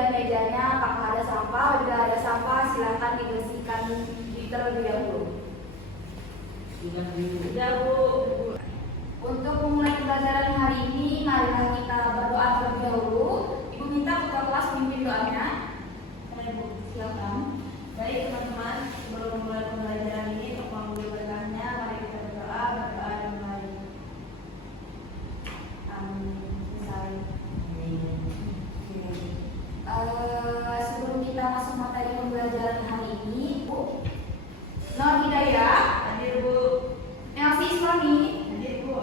kemudian mejanya apakah ada sampah. Bila ada sampah silakan dibersihkan terlebih dahulu. Sudah Bu. Untuk memulai pembelajaran hari ini, marilah kita berdoa terlebih dahulu. Ibu minta ketua kelas memimpin doanya. Silakan. Baik teman-teman, sebelum memulai pembelajaran ini untuk mengambil berkahnya, mari kita berdoa dimulai. Amin. Sebelum kita masuk materi pembelajaran hari ini, Bu, Nur Hidayah, Hadir Bu. Nelsi Islami, Hadir Bu.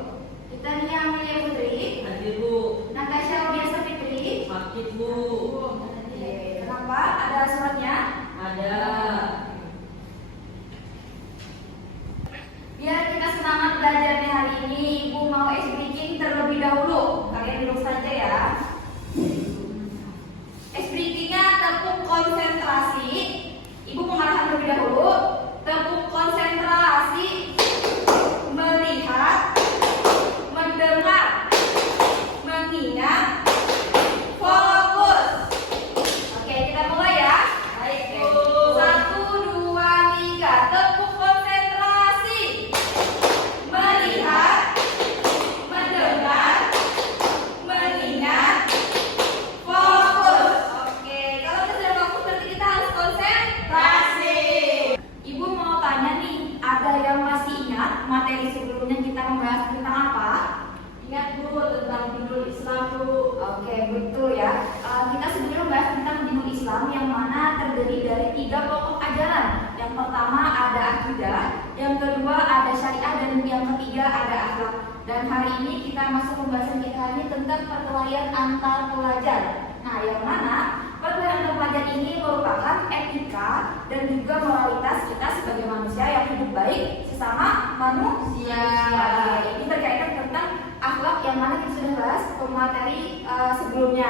kita Nia Amelia Putri, Hadir Bu. Natasha Biasa Fitri. Sakit Bu. Oke, kenapa? Ada suratnya? Ada. Biar kita semangat belajarnya hari ini, Ibu mau ice breaking terlebih dahulu. Kalian duduk saja ya. Ice breakingnya tepuk konsentrasi. Ibu pengarahan terlebih dahulu. Tepuk konsentrasi. Melihat, mendengar, mengingat, fokus. Oke, kita mulai ya. Baik, Bu. 1, 2, 3. Tepuk konsentrasi. Melihat, mendengar, mengingat, fokus. Oke, kalau kita sudah fokus berarti kita harus konsentrasi. Ibu mau tanya nih, ada yang masih ingat materi sebelumnya kita membahas tentang apa? Ingat Bu, tentang judul Islam Bu. Oke, betul ya. Kita sebelumnya membahas tentang dinul Islam yang mana terdiri dari 3 pokok ajaran. Yang pertama ada akidah, yang kedua ada syariah, dan yang ketiga ada akhlak. Dan hari ini kita masuk pembahasan kita hari ini tentang perkelahian antar pelajar. Nah, yang mana perkelahian antar pelajar ini merupakan etika dan juga moralitas kita sebagai manusia yang hidup baik sesama manusia. Ini berkaitan tentang akhlak yang mana kita sudah bahas materi sebelumnya.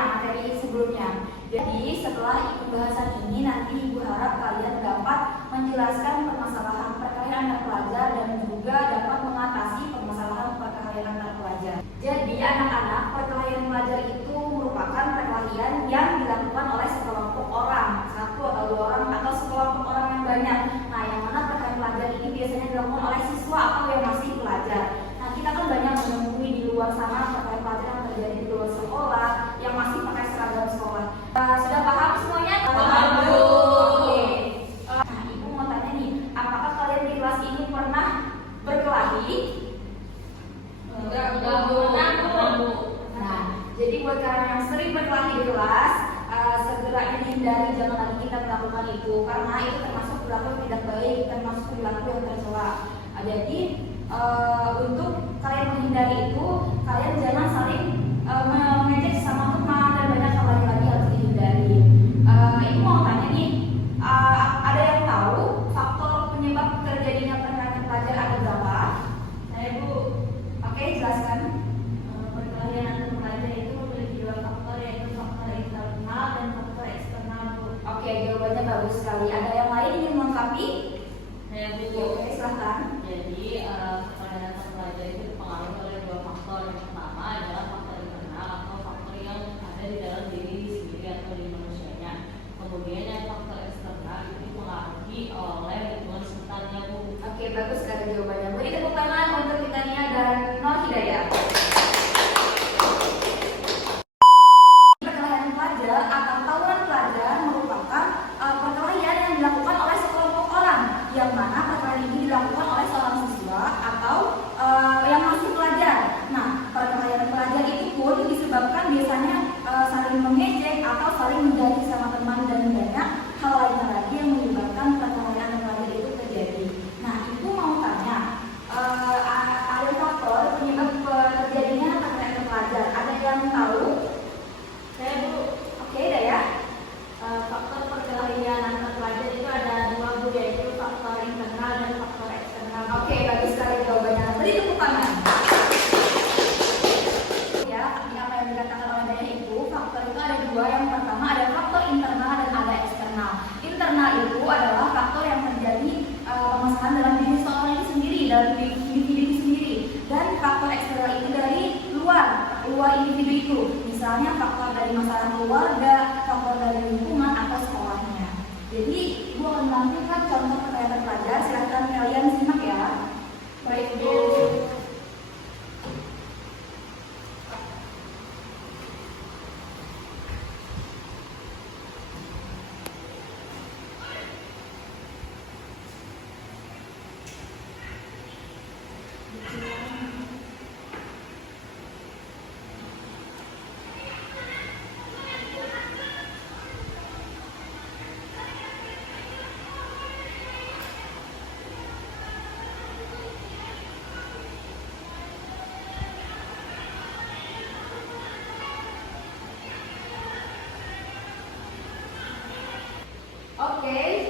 Jadi setelah pembahasan ini nanti Ibu harap kalian dapat menjelaskan permasalahan perkelahian antar pelajar dan juga dapat mengatasi permasalahan perkelahian antar pelajar. Jadi anak-anak, perkelahian pelajar itu merupakan perkelahian yang dilakukan oleh sekelompok orang, 1 atau 2 orang atau sekelompok orang yang banyak. Nah, yang mana perkelahian pelajar ini biasanya dilakukan oleh siswa atau yang masih pelajar. Nah, kita kan banyak menemui di luar sana perkelahian pelajar yang terjadi di luar sekolah, yang masih pakai seragam sekolah. Sudah paham semuanya? Paham, Bu. Oke. Nah, Ibu mau tanya nih, apakah kalian di kelas ini pernah berkelahi? Enggak Bu. Nah, jadi buat kalian yang sering berkelahi di kelas, segera hindari, jangan lagi kita melakukan itu karena itu termasuk perilaku yang tidak baik, termasuk perilaku yang tercela. Jadi untuk kalian menghindari itu, kalian jangan saling mengejek sama teman dan banyak hal lain lagi harus dihindari. Ibu mau tanya nih, ada yang tahu faktor penyebab terjadinya perkelahian pelajar ada berapa? Saya Bu. Oke, jelaskan. Perkelahian antar pelajar itu memiliki 2 faktor, yaitu faktor internal dan faktor eksternal Bu. Oke, jawabannya bagus sekali. Ada yang lain yang melengkapi? Saya Bu. Oke, silahkan. Jadi perkelahian antar pelajar itu dipengaruhi oleh 2 faktor. Yang pertama adalah faktor internal atau faktor yang ada di dalam diri sendiri atau di manusianya. Kemudian yang faktor eksternal itu dipengaruhi oleh lingkungan sekitarnya Bu. Oke, bagus sekali jawabannya. Beri tepuk tangan untuk kita Nia dan Nur Hidayah. Perkelahian pelajar atau tawuran pelajar merupakan perkelahian yang dilakukan oleh sekelompok orang, yang mana perkelahian ini dilakukan oleh seorang siswa atau yang masih pelajar. Nah, perkelahian pelajar itu pun disebabkan biasanya saling mengejek atau saling menjadi sama teman dan banyak hal lain lagi yang menyebabkan perkelahian pelajar itu terjadi. Nah, Ibu mau tanya, ada faktor penyebab terjadinya perkelahian pelajar. Ada yang tahu? Saya Bu. Oke, dah ya. Faktor perkelahian antar pelajar itu ada 2 Bu, yaitu faktor internal dan faktor eksternal. Oke, bagus sekali jawabannya. Beri tepuk tangan. Ya, ini apa yang dikatakan oleh Daya itu, faktor itu ada 2. Yang pertama ada faktor misalnya faktor dari masalah keluarga, faktor dari lingkungan atau sekolahnya. Jadi Ibu akan menampilkan contoh perkayaan terpelajar. Silahkan kalian simak ya. Baik, Bu. Oke,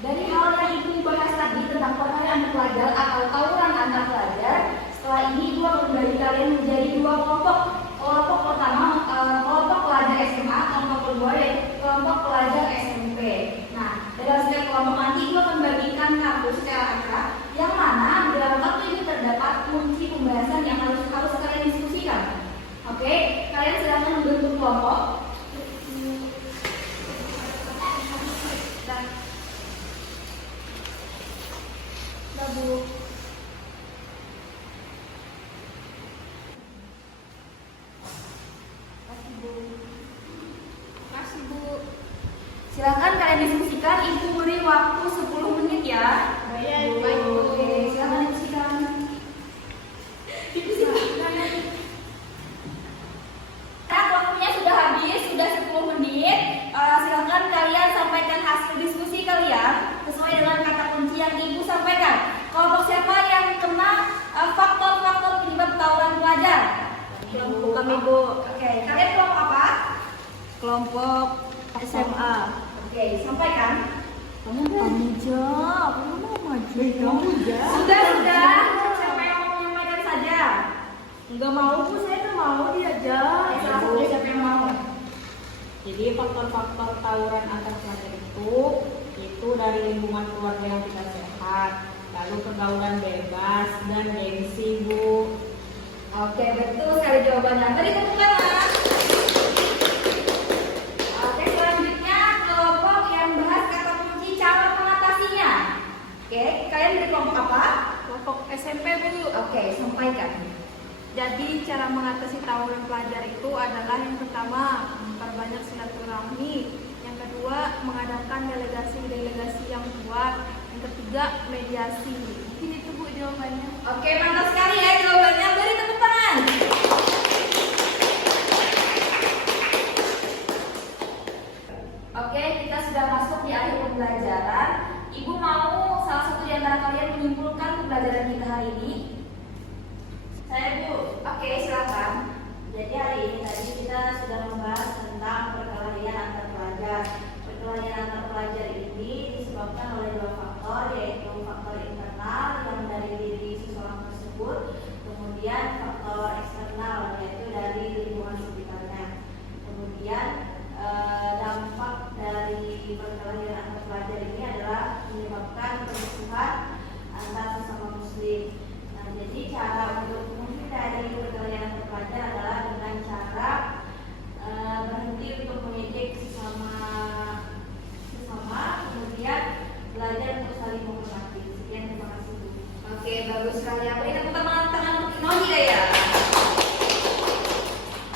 dari hal yang Ibu bahas tadi tentang perkayaan pelajar atau tawuran antar pelajar, setelah ini Ibu akan membagi kalian menjadi dua kelompok. Kelompok pertama, kelompok pelajar SMA, kelompok kedua yaitu kelompok pelajar SMP. Nah, dalam setiap kelompok nanti Ibu akan bagikan kartu secara acak, yang mana dalam kartu itu terdapat kunci pembahasan yang harus kalian diskusikan. Oke, kalian silakan membentuk kelompok. Bu. Kasih Bu. Silakan kalian diskusikan. Ibu beri waktu 10 menit ya. Baik, Bu. Oke, silakan diskusikan. Nah, waktunya sudah habis, sudah 10 menit. Silakan kalian sampaikan hasil diskusi kalian sesuai dengan kata kunci yang Ibu sampaikan. Kelompok siapa yang kena faktor-faktor penyebab tawuran pelajar? Kelompok kami, Bu. Oke, kalian kelompok apa? Kelompok SMA. Oke, sampaikan. Kamu jawab. Kamu mau maju. Kamu Sudah. Siapa yang mau menyampaikan saja? Enggak mau, Bu. Saya tuh mau diajak. Siapa yang mau? Jadi faktor-faktor tawuran antar pelajar itu dari lingkungan keluarga yang tidak sehat, lalu pergaulan bebas dan gengsi, Bu. Oke, betul sekali jawabannya. Tadi tepuk tangan. Oke, selanjutnya kelompok yang bahas kata kunci cara mengatasinya. Oke, kalian dari kelompok apa? Kelompok SMP, Bu. Oke, sampaikan. Jadi cara mengatasi tawuran pelajar itu adalah yang pertama memperbanyak silaturahmi, yang kedua mengadakan delegasi-delegasi yang kuat, yang ketiga mediasi. Mungkin itu Bu jawabannya. Oke, mantap sekali ya jawabannya. Beri tepuk tangan. Oke, kita sudah masuk di akhir pembelajaran. Ibu mau salah satu di antara kalian menyimpulkan pembelajaran kita hari ini? Saya, Bu. Oke, silakan. Jadi hari ini tadi kita sudah membahas tentang perkelahian antar pelajar. Perkelahian antar pelajar ini disebabkan oleh dua faktor, yaitu faktor internal yang dari diri seseorang tersebut, kemudian faktor eksternal yaitu dari lingkungan sekitarnya. Kemudian dampak dari perkelahian antar pelajar ini adalah menyebabkan permusuhan antar sesama muslim. Nah, jadi cara untuk menghindari perkelahian antar pelajar adalah dengan cara berhenti untuk mengejek sesama, kemudian belajar untuk saling menghormati. Sekian, terima kasih Bu. Oke, bagus sekali. Beri tepuk tangan untuk Nohida ya.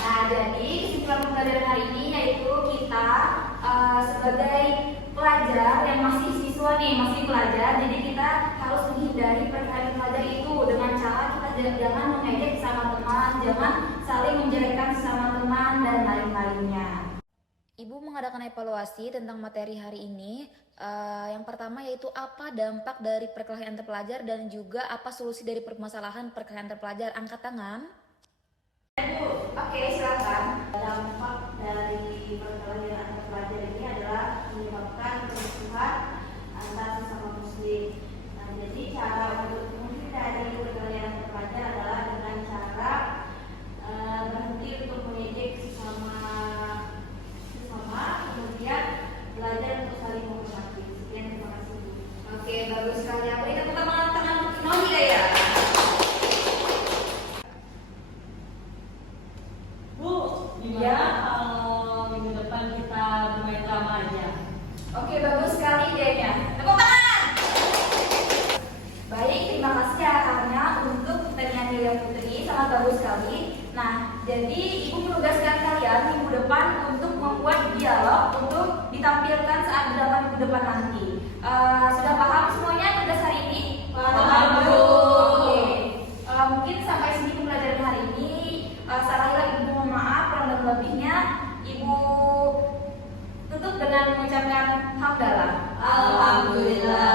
Nah, jadi kesimpulan pembelajaran hari ini yaitu kita sebagai pelajar yang masih siswa nih, masih pelajar, jadi kita harus menghindari perkelahian pelajar itu dengan cara kita jangan mengejek sama teman, jangan saling menjelekkan sesama teman dan lain-lainnya. Ibu mengadakan evaluasi tentang materi hari ini. Yang pertama yaitu apa dampak dari perkelahian antar pelajar dan juga apa solusi dari permasalahan perkelahian antar pelajar. Angkat tangan. Oke, silakan. Dampak dari perkelahian antar pelajar ini adalah menyebabkan permusuhan antar sesama muslim. Nah, jadi cara untuk menghindari perkelahian antar pelajar adalah dengan cara berhenti untuk mengejek sesama, kemudian belajar untuk saling menghormati. Sekian, terima kasih Bu. Oke, bagus sekali. Beri tepuk tangan untuk Nohida ya. Bu, depan nanti. Sudah paham semuanya tugas hari ini? Paham, Bu. Oke. Mungkin sampai sini pembelajaran hari ini. Sekali lagi Ibu mohon maaf kurang dan lebihnya. Ibu tutup dengan mengucapkan hamdalah. Alhamdulillah.